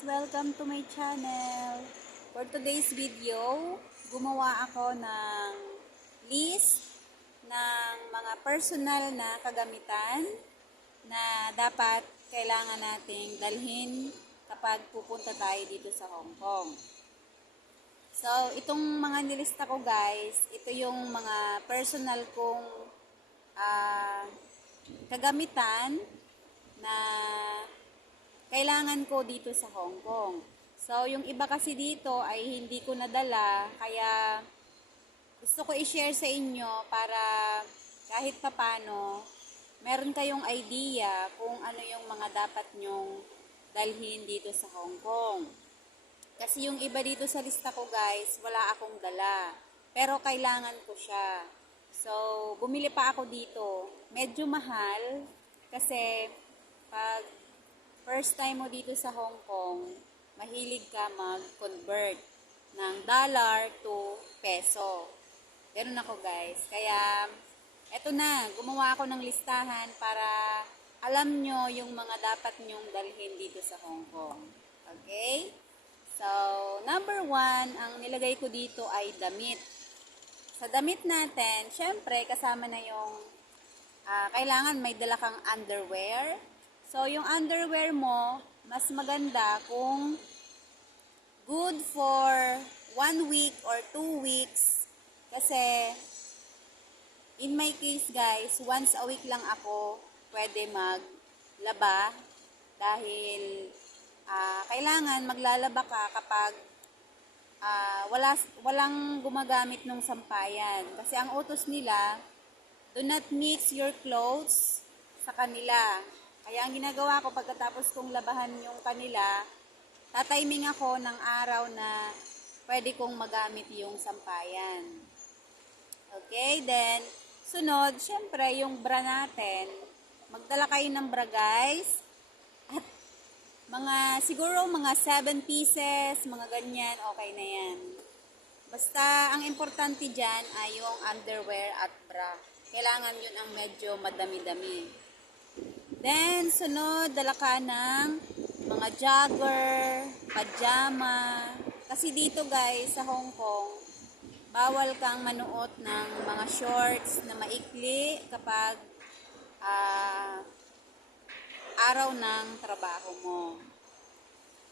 Welcome to my channel! For today's video, gumawa ako ng list ng mga personal na kagamitan na dapat kailangan nating dalhin kapag pupunta tayo dito sa Hong Kong. So, itong mga nilista ko guys, ito yung mga personal kong ah, kagamitan na kailangan ko dito sa Hong Kong. So, yung iba kasi dito ay hindi ko nadala, kaya gusto ko i-share sa inyo para kahit papano, meron kayong idea kung ano yung mga dapat nyong dalhin dito sa Hong Kong. Kasi yung iba dito sa lista ko guys, wala akong dala. Pero kailangan ko siya. So, bumili pa ako dito. Medyo mahal kasi pag first time mo dito sa Hong Kong, mahilig ka mag-convert ng dollar to peso. Ganun ako guys. Kaya, eto na, gumawa ako ng listahan para alam nyo yung mga dapat nyong dalhin dito sa Hong Kong. Okay? So, number one, ang nilagay ko dito ay damit. Sa damit natin, syempre, kasama na yung ah, kailangan may dala kang underwear. So, yung underwear mo, mas maganda kung good for one week or two weeks. Kasi, in my case guys, once a week lang ako pwede maglaba dahil ah, kailangan maglalaba ka kapag ah, wala, walang gumagamit ng sampayan. Kasi ang utos nila, do not mix your clothes sa kanila. Kaya ang ginagawa ko pagkatapos kong labahan yung kanila, tatiming ako ng araw na pwede kong magamit yung sampayan. Okay, then, sunod, syempre, yung bra natin, magdala kayo ng bra, guys. At mga, siguro mga 7 pieces, mga ganyan, okay na yan. Basta, ang importante dyan ay yung underwear at bra. Kailangan yun ang medyo madami-dami. Then, sunod, dala ka ng mga jogger, pajama. Kasi dito guys, sa Hong Kong, bawal kang manuot ng mga shorts na maikli kapag ah, araw ng trabaho mo.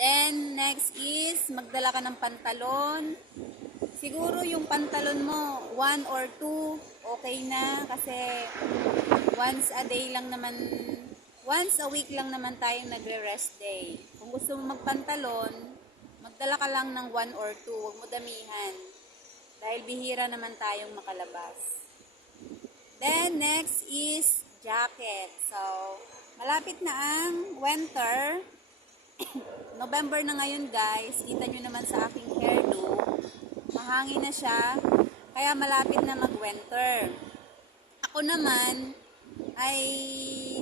Then, next is, magdala ka ng pantalon. Siguro yung pantalon mo, one or two, okay na. Kasi, once a day lang naman, once a week lang naman tayong nagre-rest day. Kung gusto mo magpantalon, magdala ka lang ng one or two, huwag mo damihan. Dahil bihira naman tayong makalabas. Then, next is jacket. So, malapit na ang winter. November na ngayon guys. Kita nyo naman sa aking hairdo. Mahangin na siya. Kaya malapit na mag-winter. Ako naman ay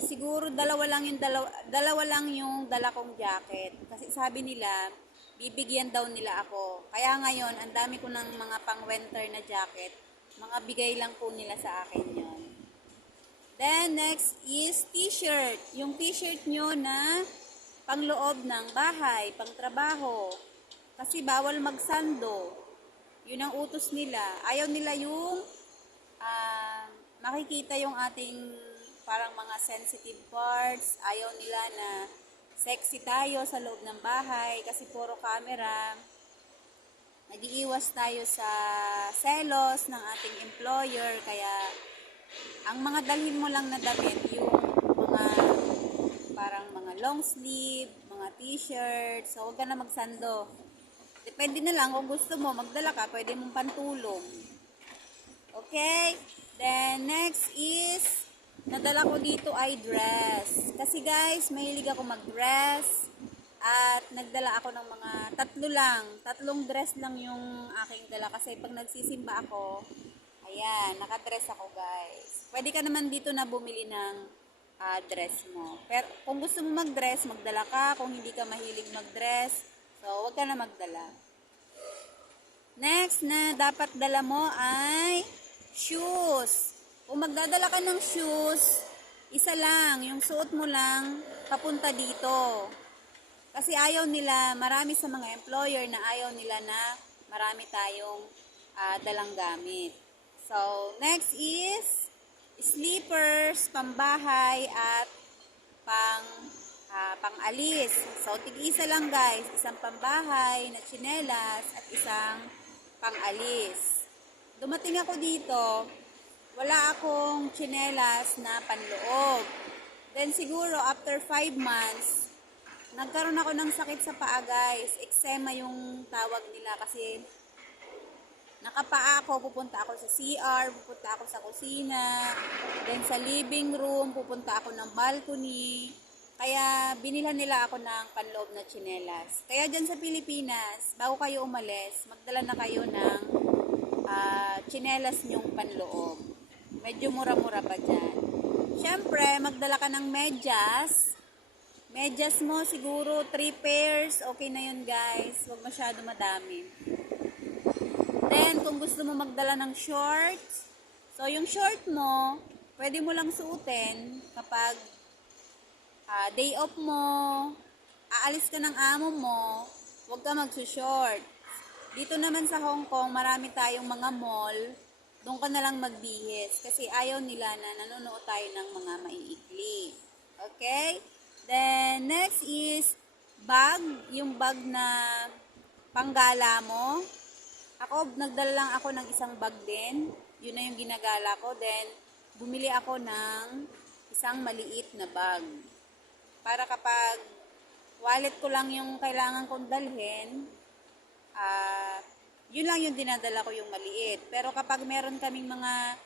siguro dalawa lang yung dalawa, dalawa lang yung dala kong jacket. Kasi sabi nila, bibigyan daw nila ako. Kaya ngayon, ang dami ko ng mga pang-winter na jacket. Mga bigay lang po nila sa akin yon. Then, next is t-shirt. Yung t-shirt nyo na pangloob ng bahay, pang trabaho. Kasi bawal magsando. Yun ang utos nila. Ayaw nila yung ah, makikita yung ating parang mga sensitive parts. Ayaw nila na sexy tayo sa loob ng bahay kasi puro camera. Nagiiwas tayo sa selos ng ating employer. Kaya ang mga dalhin mo lang na damit, yung mga parang mga long sleeve, mga t-shirt. So, huwag ka na magsando. Depende na lang kung gusto mo, magdala ka, pwede mong pantulong. Okay? Then, next is, nadala ko dito ay dress. Kasi guys, mahilig ako mag-dress. At nagdala ako ng mga tatlo lang. Tatlong dress lang yung aking dala. Kasi pag nagsisimba ako, ayan, nakadress ako guys. Pwede ka naman dito na bumili ng ah, dress mo. Pero kung gusto mo mag-dress, magdala ka. Kung hindi ka mahilig mag-dress, so wag ka na magdala. Next na dapat dala mo ay shoes. Kung magdadala ka ng shoes, isa lang, yung suot mo lang papunta dito. Kasi ayaw nila, marami sa mga employer na ayaw nila na marami tayong ah, dalang gamit. So, next is sleepers, pambahay, at pang ah, pang-alis. So, tig-isa lang guys, isang pambahay na tsinelas at isang pang-alis. Dumating ako dito, wala akong tsinelas na panloob. Then siguro after 5 months, nagkaroon ako ng sakit sa paa guys. Eczema yung tawag nila kasi nakapaa ako, pupunta ako sa CR, pupunta ako sa kusina, then sa living room, pupunta ako ng balcony. Kaya binilhan nila ako ng panloob na tsinelas. Kaya dyan sa Pilipinas, bago kayo umalis, magdala na kayo ng ah, tsinelas nyong panloob. Medyo mura-mura pa dyan. Siyempre, magdala ka ng medyas. Medyas mo siguro 3 pairs. Okay na yun guys. Huwag masyado madami. Then, kung gusto mo magdala ng shorts, so yung short mo, pwede mo lang suotin kapag ah, day off mo, aalis ka ng amo mo, huwag ka magsushort. Dito naman sa Hong Kong, marami tayong mga mall, doon ka na lang magbihis kasi ayaw nila na nanonood tayo ng mga maiikli. Okay? Then, next is bag, yung bag na panggala mo. Ako, nagdala lang ako ng isang bag din. Yun na yung ginagala ko. Then, bumili ako ng isang maliit na bag. Para kapag wallet ko lang yung kailangan kong dalhin, ah, yun lang yung dinadala ko yung maliit. Pero kapag meron kaming mga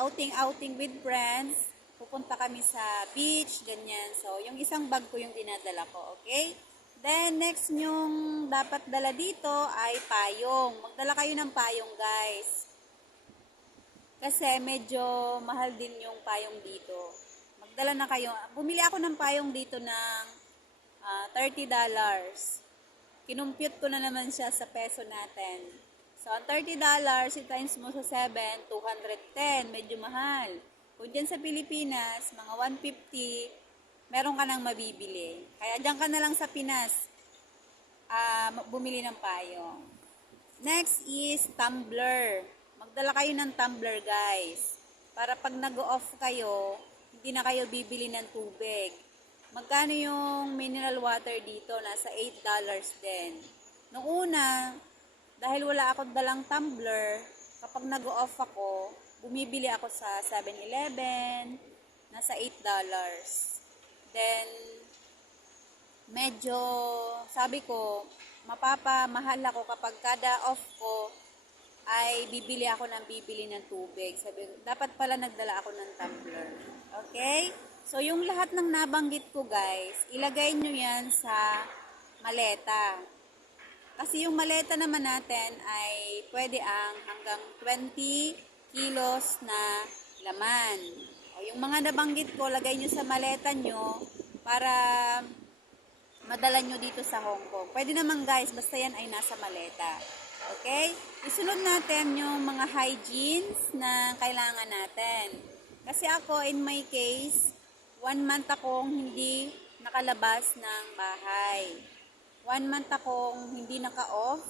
outing-outing with friends, pupunta kami sa beach, ganyan. So, yung isang bag ko yung dinadala ko, okay? Then, next yung dapat dala dito ay payong. Magdala kayo ng payong, guys. Kasi medyo mahal din yung payong dito. Magdala na kayo. Bumili ako ng payong dito ng ah, $30. Kinumpute ko na naman siya sa peso natin. So, ang $30, i-times mo sa 7, 210. Medyo mahal. Kung dyan sa Pilipinas, mga 150, meron ka nang mabibili. Kaya dyan ka na lang sa Pinas, ah, bumili ng payong. Next is tumbler. Magdala kayo ng tumbler, guys. Para pag nag-off kayo, hindi na kayo bibili ng tubig. Magkano yung mineral water dito? Nasa $8 din. Nung una, dahil wala akong dalang tumbler, kapag nag-off ako, bumibili ako sa 7-Eleven, nasa $8. Then, medyo, sabi ko, mapapamahal ako kapag kada off ko, ay bibili ako ng bibili ng tubig. Sabi dapat pala nagdala ako ng tumbler. Okay? So, yung lahat ng nabanggit ko, guys, ilagay nyo yan sa maleta. Kasi yung maleta naman natin ay pwede ang hanggang 20 kilos na laman. O, yung mga nabanggit ko, lagay nyo sa maleta nyo para madala nyo dito sa Hong Kong. Pwede naman guys, basta yan ay nasa maleta. Okay? Isunod natin yung mga hygienes na kailangan natin. Kasi ako, in my case, one month akong hindi nakalabas ng bahay. One month akong hindi naka-off.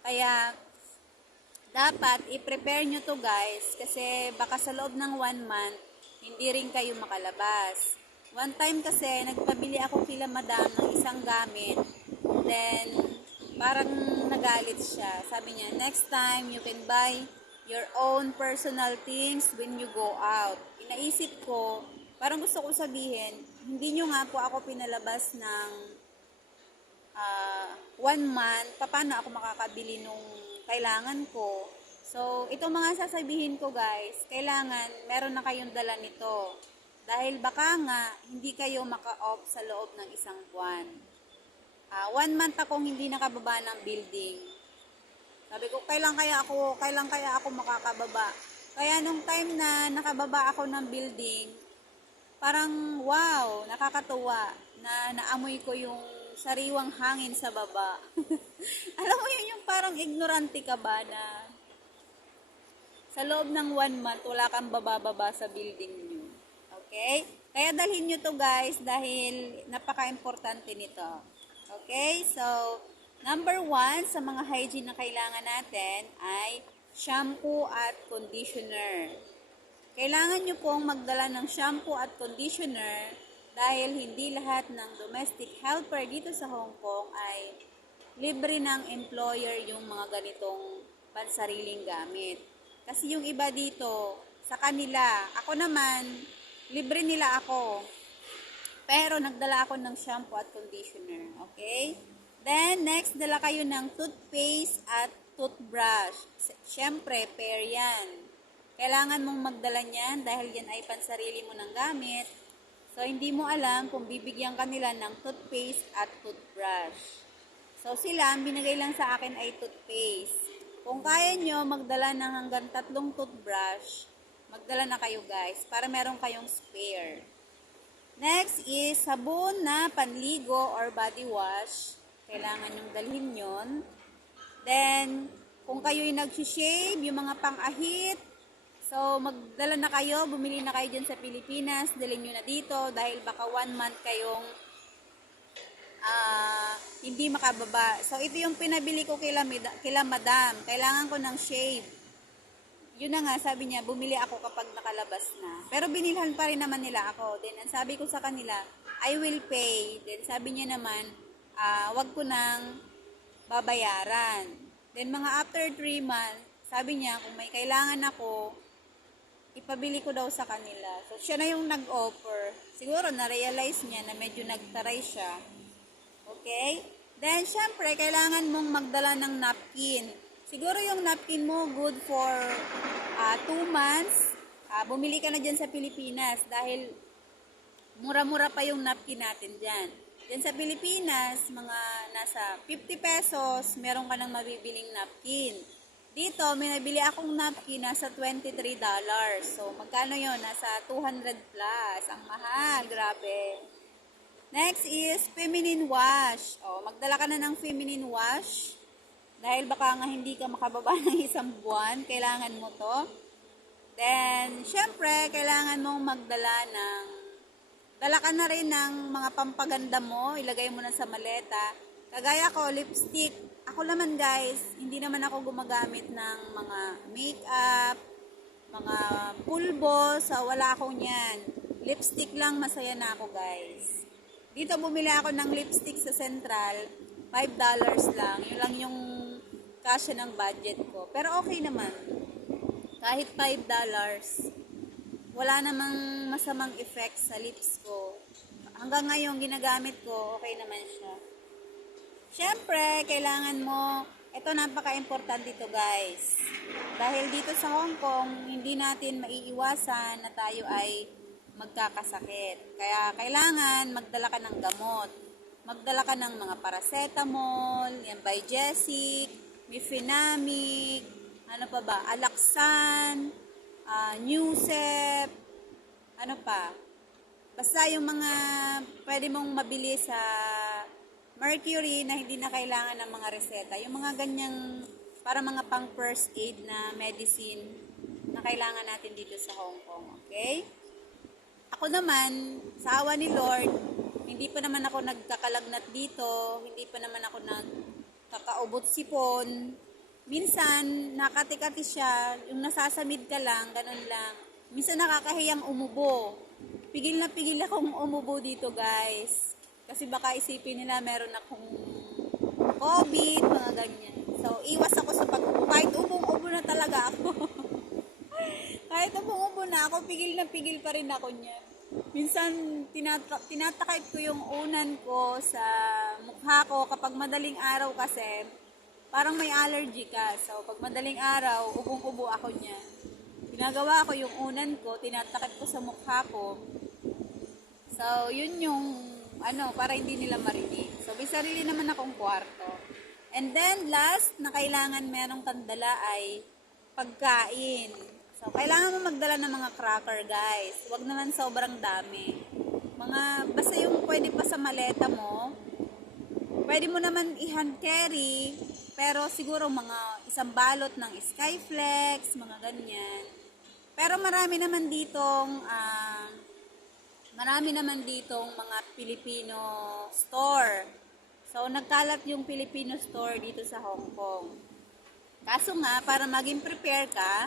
Kaya, dapat i-prepare nyo to guys. Kasi baka sa loob ng one month, hindi rin kayo makalabas. One time kasi, nagpabili ako kila madam ng isang gamit. Then, parang nagalit siya. Sabi niya, next time you can buy your own personal things when you go out. Inaisip ko, parang gusto ko sabihin, hindi nyo nga po ako pinalabas ng ah, one month, paano ako makakabili nung kailangan ko. So, itong mga sasabihin ko guys, kailangan meron na kayong dala nito. Dahil baka nga, hindi kayo maka-off sa loob ng isang buwan. Ah, one month akong hindi nakababa ng building. Sabi ko, kailan kaya ako, kailan kaya ako makakababa? Kaya nung time na nakababa ako ng building, parang wow, nakakatuwa na naamoy ko yung sariwang hangin sa baba. Alam mo yun yung parang ignorante ka ba na sa loob ng one month, wala kang babababa sa building nyo. Okay? Kaya dalhin nyo to guys dahil napaka-importante nito. Okay? So, number one sa mga hygiene na kailangan natin ay shampoo at conditioner. Kailangan nyo pong magdala ng shampoo at conditioner dahil hindi lahat ng domestic helper dito sa Hong Kong ay libre ng employer yung mga ganitong pansariling gamit. Kasi yung iba dito, sa kanila, ako naman, libre nila ako. Pero nagdala ako ng shampoo at conditioner. Okay? Then, next, dala kayo ng toothpaste at toothbrush. Siyempre, pair yan. Kailangan mong magdala niyan dahil yan ay pansarili mo ng gamit. So, hindi mo alam kung bibigyan kanila ng toothpaste at toothbrush. So, sila, ang binigay lang sa akin ay toothpaste. Kung kaya nyo magdala ng hanggang tatlong toothbrush, magdala na kayo guys para meron kayong spare. Next is sabon na panligo or body wash. Kailangan yung dalhin yon. Then, kung kayo'y nag-shave, yung mga pang-ahit, so magdala na kayo, bumili na kayo dyan sa Pilipinas, dalhin nyo na dito dahil baka one month kayong ah, hindi makababa. So, ito yung pinabili ko kila, kila madam. Kailangan ko ng shave. Yun na nga, sabi niya, bumili ako kapag nakalabas na. Pero binilhan pa rin naman nila ako. Then, ang sabi ko sa kanila, I will pay. Then, sabi niya naman, ah, wag ko nang babayaran. Then, mga after 3 months, sabi niya, kung may kailangan ako, ipabili ko daw sa kanila. So, siya na yung nag-offer. Siguro, na-realize niya na medyo nagtaray siya. Okay? Then, syempre, kailangan mong magdala ng napkin. Siguro yung napkin mo, good for 2 months. Ah, bumili ka na dyan sa Pilipinas dahil mura-mura pa yung napkin natin dyan. Dyan sa Pilipinas, mga nasa 50 pesos, meron ka nang mabibiling napkin. Dito, may nabili akong napkin nasa $23. So, magkano yon Nasa 200 plus. Ang mahal, grabe. Next is feminine wash. O, magdala ka na ng feminine wash. Dahil baka nga hindi ka makababa ng isang buwan, kailangan mo to. Then, syempre, kailangan mong magdala ng, dala ka na rin ng mga pampaganda mo, ilagay mo na sa maleta. Kagaya ko, lipstick. Ako naman guys, hindi naman ako gumagamit ng mga makeup, mga pulbo, so wala akong yan. Lipstick lang, masaya na ako guys. Dito bumili ako ng lipstick sa Central, $5 lang. Yun lang yung kasya ng budget ko. Pero okay naman. Kahit $5, wala namang masamang effect sa lips ko. Hanggang ngayon, ginagamit ko, okay naman siya. Siyempre, kailangan mo, ito napaka-importante dito guys. Dahil dito sa Hong Kong, hindi natin maiiwasan na tayo ay magkakasakit. Kaya kailangan magdala ka ng gamot. Magdala ka ng mga paracetamol, yan Bijesic, Mifenamic, ano pa ba, Alaxan, uh, Newsep, ano pa. Basta yung mga pwede mong mabili sa Mercury na hindi na kailangan ng mga reseta. Yung mga ganyang para mga pang first aid na medicine na kailangan natin dito sa Hong Kong. Okay? Ako naman, sa awa ni Lord, hindi pa naman ako nagkakalagnat dito, hindi pa naman ako nagkakaubot sipon. Minsan, nakatikati siya, yung nasasamid ka lang, ganun lang. Minsan nakakahiyang umubo. Pigil na pigil akong umubo dito, guys. Kasi baka isipin nila meron akong COVID, mga ganyan. So, iwas ako sa pag... Kahit ubong-ubo na talaga ako. Kahit ubong-ubo na ako, pigil na pigil pa rin ako niyan. Minsan, tinata- tinatakip ko yung unan ko sa mukha ko kapag madaling araw kasi, parang may allergy ka. So, pag madaling araw, ubong-ubo ako niyan. Ginagawa ko yung unan ko, tinatakip ko sa mukha ko. So, yun yung, ano, para hindi nila marinig. So, may sarili naman akong kwarto. And then, last na kailangan merong kandala ay pagkain. So, kailangan mo magdala ng mga cracker, guys. Huwag naman sobrang dami. Mga, basta yung pwede pa sa maleta mo, pwede mo naman i-hand carry, pero siguro mga isang balot ng Skyflex, mga ganyan. Pero marami naman ditong, ah, marami naman ditong mga Filipino store. So, nagkalat yung Filipino store dito sa Hong Kong. Kaso nga, para maging prepare ka,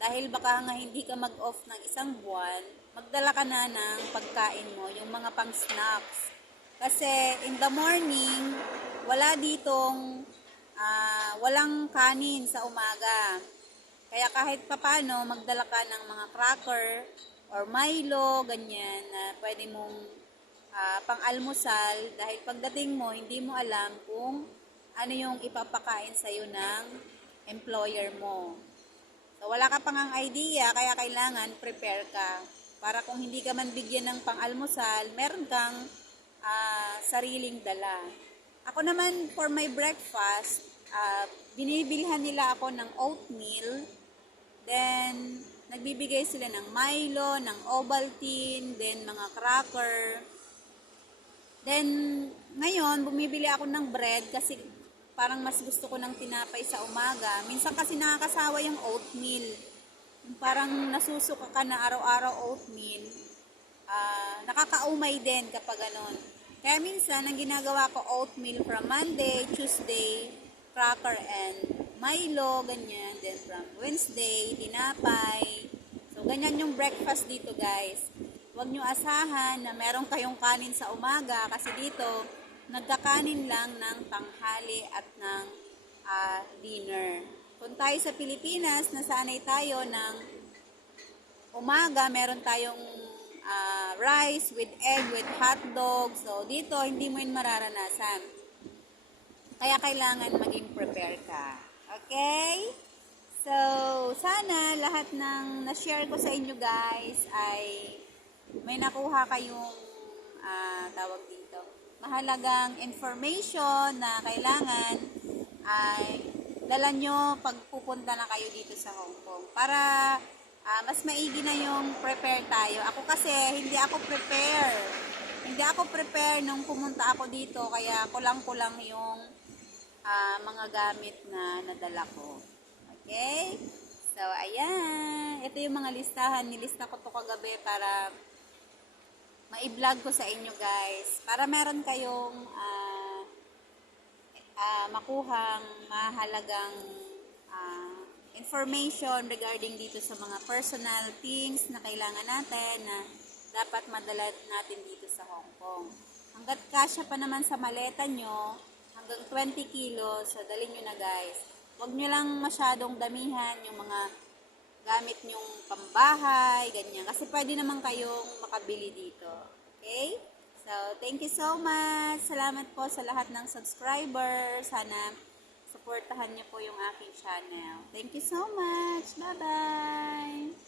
dahil baka nga hindi ka mag-off ng isang buwan, magdala ka na ng pagkain mo, yung mga pang snacks. Kasi in the morning, wala ditong, ah, walang kanin sa umaga. Kaya kahit papano, magdala ka ng mga cracker or Milo, ganyan, na pwede mong ah, pang-almusal dahil pagdating mo, hindi mo alam kung ano yung ipapakain sa'yo ng employer mo. So, wala ka pang ang idea, kaya kailangan prepare ka. Para kung hindi ka man bigyan ng pang-almusal, meron kang ah, sariling dala. Ako naman, for my breakfast, ah, binibilhan nila ako ng oatmeal. Then, nagbibigay sila ng Milo, ng Ovaltine, then mga cracker. Then, ngayon, bumibili ako ng bread kasi parang mas gusto ko ng tinapay sa umaga. Minsan kasi nakakasawa yung oatmeal. Parang nasusuka ka na araw-araw oatmeal. Ah, nakakaumay din kapag ganon. Kaya minsan, ang ginagawa ko oatmeal from Monday, Tuesday, cracker and Milo, ganyan. Then from Wednesday, tinapay. So, ganyan yung breakfast dito, guys. Huwag nyo asahan na meron kayong kanin sa umaga kasi dito, nagkakanin lang ng tanghali at ng ah, dinner. Kung tayo sa Pilipinas, nasanay tayo ng umaga, meron tayong ah, rice with egg, with hot dog. So, dito, hindi mo yun mararanasan. Kaya kailangan maging prepare ka. Okay? So, sana lahat ng na-share ko sa inyo guys ay may nakuha kayong ah, tawag dito. Mahalagang information na kailangan ay dala nyo pag pupunta na kayo dito sa Hong Kong. Para ah, mas maigi na yung prepare tayo. Ako kasi hindi ako prepare. Hindi ako prepare nung pumunta ako dito kaya kulang-kulang yung ah, mga gamit na nadala ko. Okay? So, ayan. Ito yung mga listahan. Nilista ko to kagabi para ma-vlog ko sa inyo guys. Para meron kayong ah, ah, makuhang mahalagang ah, information regarding dito sa mga personal things na kailangan natin na dapat madala natin dito sa Hong Kong. Hanggat kasya pa naman sa maleta nyo, 20 kilos, so dalhin nyo na guys. Huwag nyo lang masyadong damihan yung mga gamit nyong pambahay, ganyan. Kasi pwede naman kayong makabili dito. Okay? So, thank you so much. Salamat po sa lahat ng subscribers. Sana supportahan niyo po yung aking channel. Thank you so much. Bye-bye.